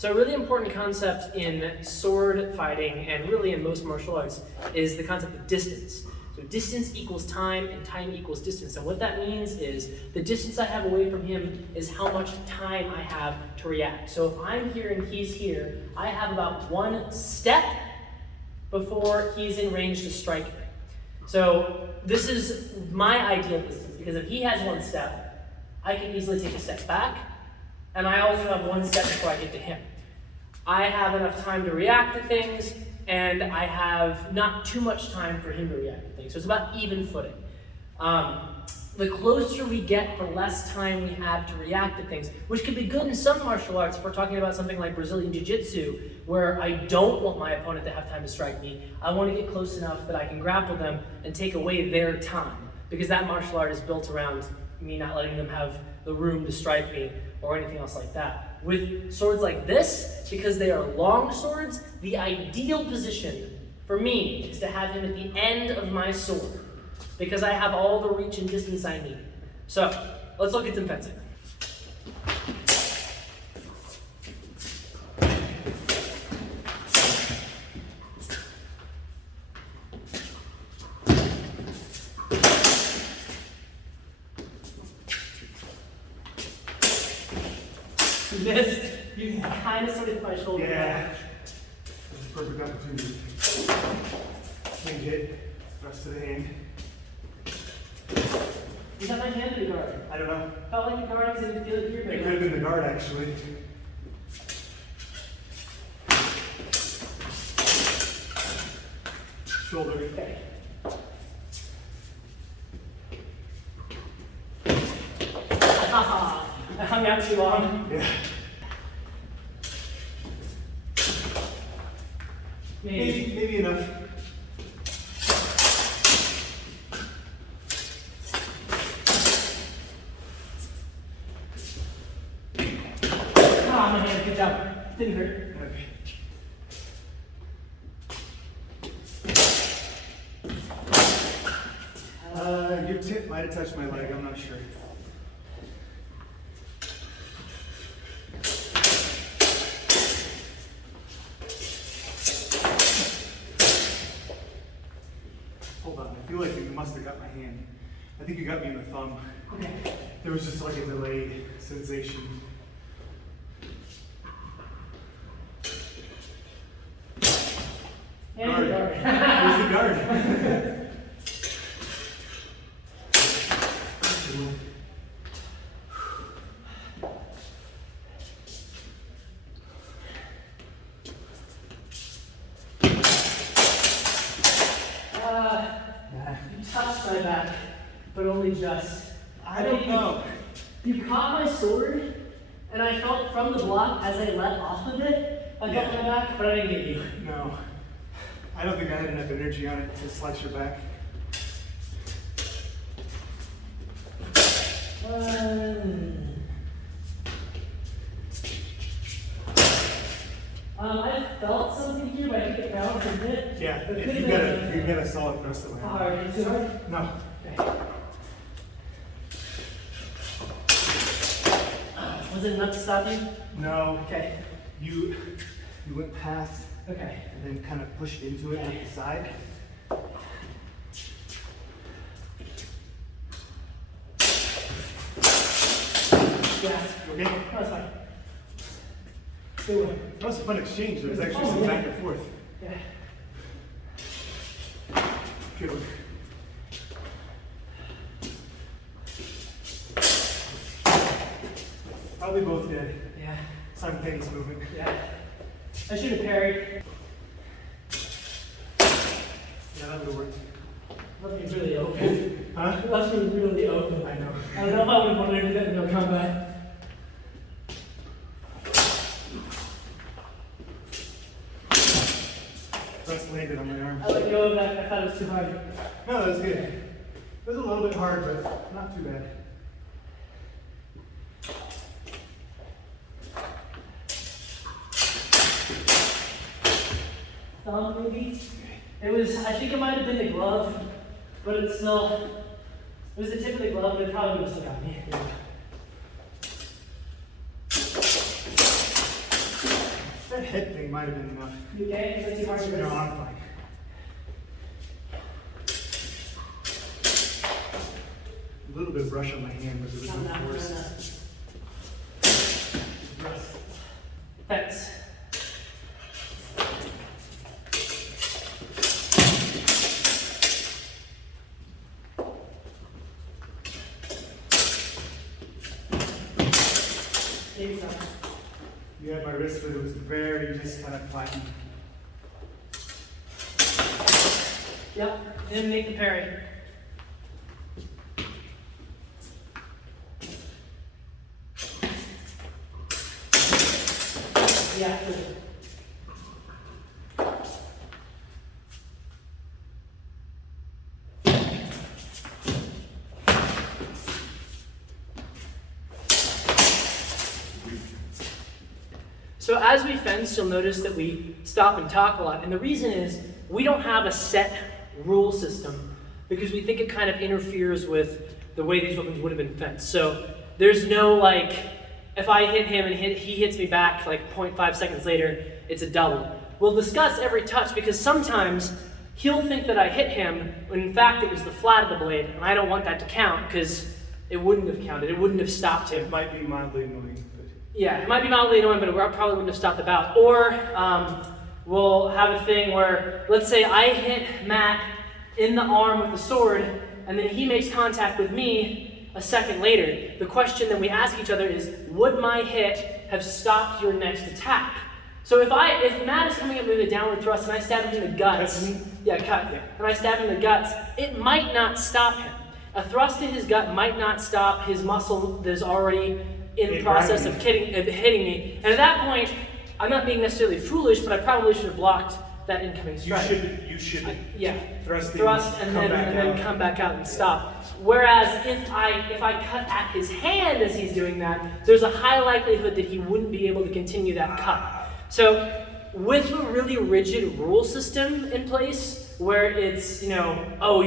So a really important concept in sword fighting and really in most martial arts is the concept of distance. So distance equals time and time equals distance. And what that means is the distance I have away from him is how much time I have to react. So if I'm here and he's here, I have about 1 step before he's in range to strike me. So this is my ideal distance, because if he has 1 step, I can easily take a step back, and I also have 1 step before I get to him. I have enough time to react to things, and I have not too much time for him to react to things. So it's about even footing. The closer we get, the less time we have to react to things, which can be good in some martial arts if we're talking about something like Brazilian Jiu-Jitsu, where I don't want my opponent to have time to strike me. I want to get close enough that I can grapple them and take away their time, because that martial art is built around me not letting them have the room to strike me or anything else like that. With swords like this, because they are long swords, the ideal position for me is to have him at the end of my sword, because I have all the reach and distance I need. So, let's look at some fencing. You missed. You kind of sort of hit my shoulder. Yeah. That's a perfect opportunity. Change it. Rest of the hand. Is that my hand or the guard? I don't know. Felt like the guard, because I didn't feel it here. It could have been the guard, actually. Shoulder. Okay. I hung out too long. Yeah. Maybe enough. My hand, good job. Didn't hurt. Okay. Your tip might have touched my leg, I'm not sure. Hold on, I feel like you must have got my hand. I think you got me in the thumb. Okay. There was just like a delayed sensation. And Guard. the guard. Where's the guard? You touched my back, but only just. I don't know. You caught my sword, and I felt from the block as I let off of it, I felt my back, but I didn't get you. No. I don't think I had enough energy on it to slice your back. I felt something here, but I didn't get round from it. Yeah, But you got a solid thrust of my hand. Hard. Too hard? No. Okay. Was it enough to stop you? No. Okay. You went past Okay. and then kind of pushed into it with the side. Yeah. Okay? No, that's fine. Good one. That was a fun exchange. There was actually Oh, some yeah. back and forth. Yeah. Good one. Probably both did. Yeah. Simultaneous movement. Yeah. I should have parried. Yeah, that would have worked. Left me really open. Huh? Left me really open. I know. I don't know if I would have wanted to do that in no combat. Thrust landed on my arm. I let go of that. I thought it was too hard. No, that was good. It was a little bit hard, but not too bad. Thumb, maybe? It was, I think it might have been the glove, but it's still, it was the tip of the glove, but it probably would have still got me. That head thing might have been enough. You okay? Let's see how hard it No, is. I'm fine. A little bit of brush on my hand, but there was no force. Thanks. You had my wrist, but it was very just kind of flattened. Yep, didn't make the parry. Yeah. So as we fence, you'll notice that we stop and talk a lot. And the reason is we don't have a set rule system because we think it kind of interferes with the way these weapons would have been fenced. So there's no like, if I hit him and he hits me back like 0.5 seconds later, it's a double. We'll discuss every touch because sometimes he'll think that I hit him when in fact it was the flat of the blade, and I don't want that to count because it wouldn't have counted. It wouldn't have stopped him. It might be mildly annoying. Yeah, it might be mildly annoying, but it probably wouldn't have stopped the bout. Or we'll have a thing where, let's say I hit Matt in the arm with the sword, and then he makes contact with me a second later. The question that we ask each other is, would my hit have stopped your next attack? So if Matt is coming up with a downward thrust and I stab him in the guts, and I stab him in the guts, it might not stop him. A thrust to his gut might not stop his muscle that is already in the process of hitting me. And at that point, I'm not being necessarily foolish, but I probably should have blocked that incoming strike. You should thrust and then come back out and stop. Whereas if I cut at his hand as he's doing that, there's a high likelihood that he wouldn't be able to continue that cut. So with a really rigid rule system in place, where it's, you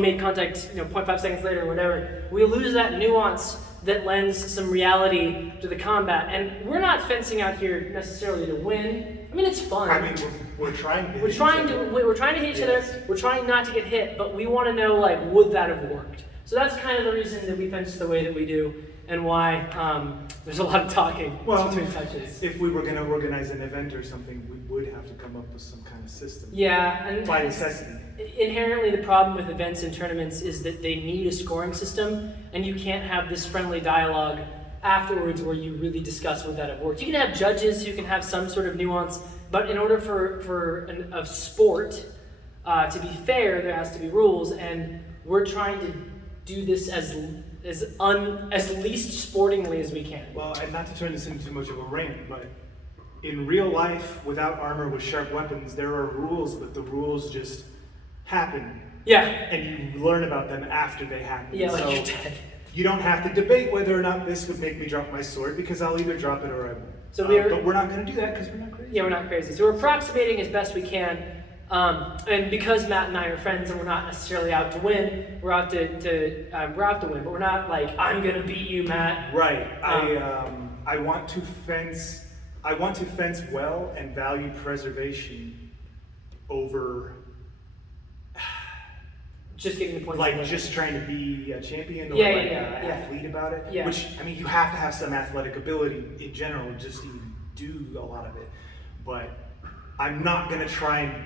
made contact, 0.5 seconds later or whatever, we lose that nuance that lends some reality to the combat. And we're not fencing out here necessarily to win. I mean, it's fun. I mean, we're trying to hit We're trying to hit each other. We're trying not to get hit, but we want to know, would that have worked? So that's kind of the reason that we fence the way that we do, and why there's a lot of talking between touches. If we were going to organize an event or something, we would have to come up with some kind of system. Yeah, and by necessity. Inherently, the problem with events and tournaments is that they need a scoring system, and you can't have this friendly dialogue afterwards where you really discuss would that have worked. You can have judges who can have some sort of nuance, but in order for a sport to be fair, there has to be rules, and we're trying to do this as least sportingly as we can. Well, and not to turn this into too much of a rant, but in real life, without armor, with sharp weapons, there are rules, but the rules just happen. Yeah. And you learn about them after they happen. Yeah, so you're dead. You don't have to debate whether or not this would make me drop my sword, because I'll either drop it or I won't. So but we're not going to do that because we're not crazy. Yeah, we're not crazy. So we're approximating as best we can. And because Matt and I are friends and we're not necessarily out to win, we're out to win, but we're not like, I'm gonna beat you, Matt. Right. I want to fence well and value preservation over just getting the points. Just trying to be a champion or an athlete about it. Yeah. Which, I mean, you have to have some athletic ability in general just to even do a lot of it. But I'm not gonna try and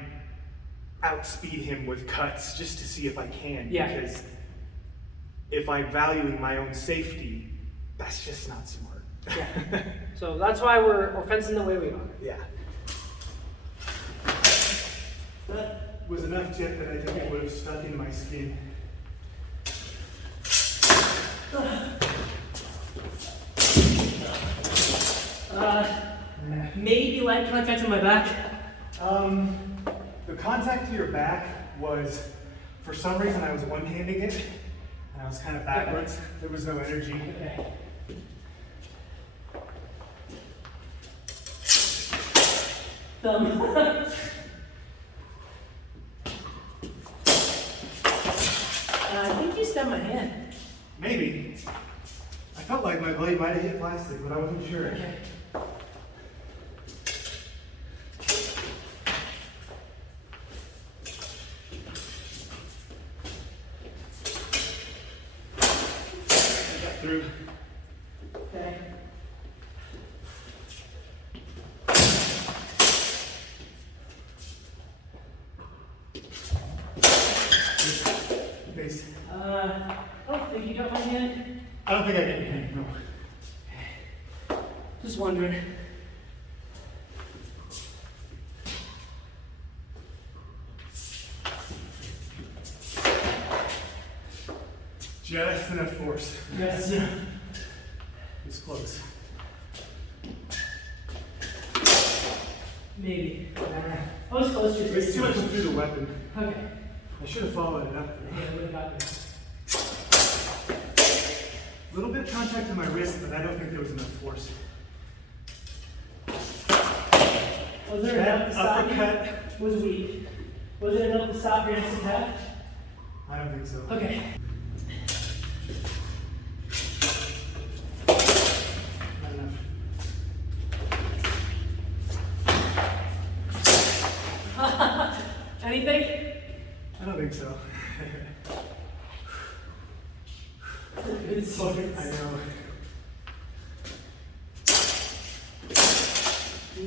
outspeed him with cuts just to see if I can. Yeah. Because if I'm valuing my own safety, that's just not smart. Yeah. So that's why we're fencing the way we are. Yeah. That was enough tip that I think it would have stuck in my skin. Maybe light contact on my back. The contact to your back was, for some reason, I was one-handing it, and I was kind of backwards. Okay. There was no energy. Okay. Thumb. I think you stabbed my hand. Maybe. I felt like my blade might have hit plastic, but I wasn't sure. Okay. I don't think I get your hand, no. Just wondering. Just enough force. Yes. It's close. Maybe. I was close to It's too much through the weapon. Okay. I should have followed it up. Yeah, I would have gotten it. A little bit of contact in my wrist, but I don't think there was enough force. Was there That enough to stop uppercut. you? Was weak. Was there enough to stop your next attack? I don't think so. Okay. Not enough. Anything? I don't think so. It's so good. I know.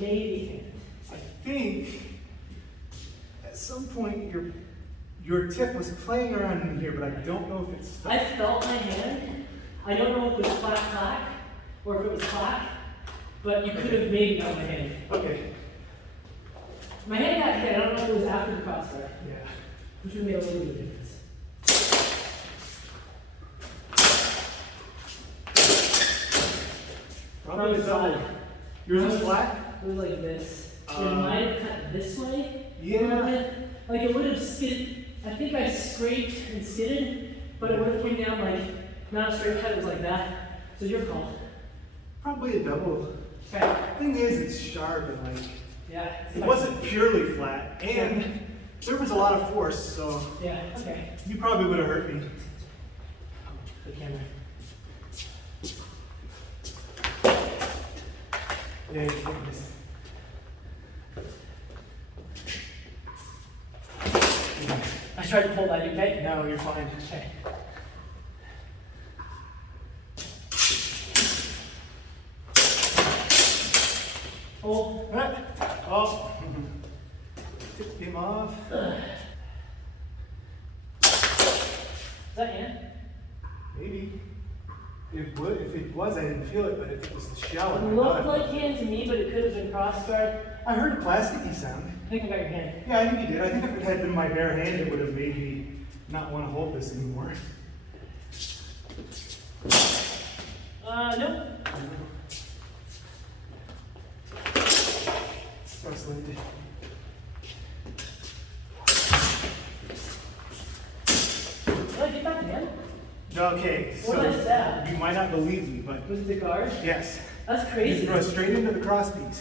Maybe. I think at some point your tip was playing around in here, but I don't know if it's stuck. I felt my hand. I don't know if it was clack or if it was clack, but you could have maybe got my hand. Okay. My hand got hit. I don't know if it was after the crossbar, Yeah. which would make a little bit of difference. Probably a double. Yours is flat? It was like this. It might have cut this way. Yeah. Like it would have skidded. I think I scraped and skidded, but it would have came down like not a straight cut. It was like that. So your call. Probably a double. Okay. Thing is, it's sharp and like Yeah. it wasn't purely flat, and there was a lot of force, so Yeah. Okay. you probably would have hurt me. The camera. Yeah, you can't miss. I tried to pull that. You okay? No, you're fine. Okay. Hold. Oh. Tip came off. Is that hand? Maybe. It would. If it was, I didn't feel it, but if it was the shell, It I looked got like it. hand to me, but it could have been crossguard. I heard a plasticky sound. I think I got your hand. Yeah, I think you did. I think if it had been my bare hand, it would have made me not want to hold this anymore. Nope. Excellent. Did I get that hand? Okay, What is so that? you might not believe me, but Was it the guard? yes, That's you crazy. throw it straight into the crosspiece.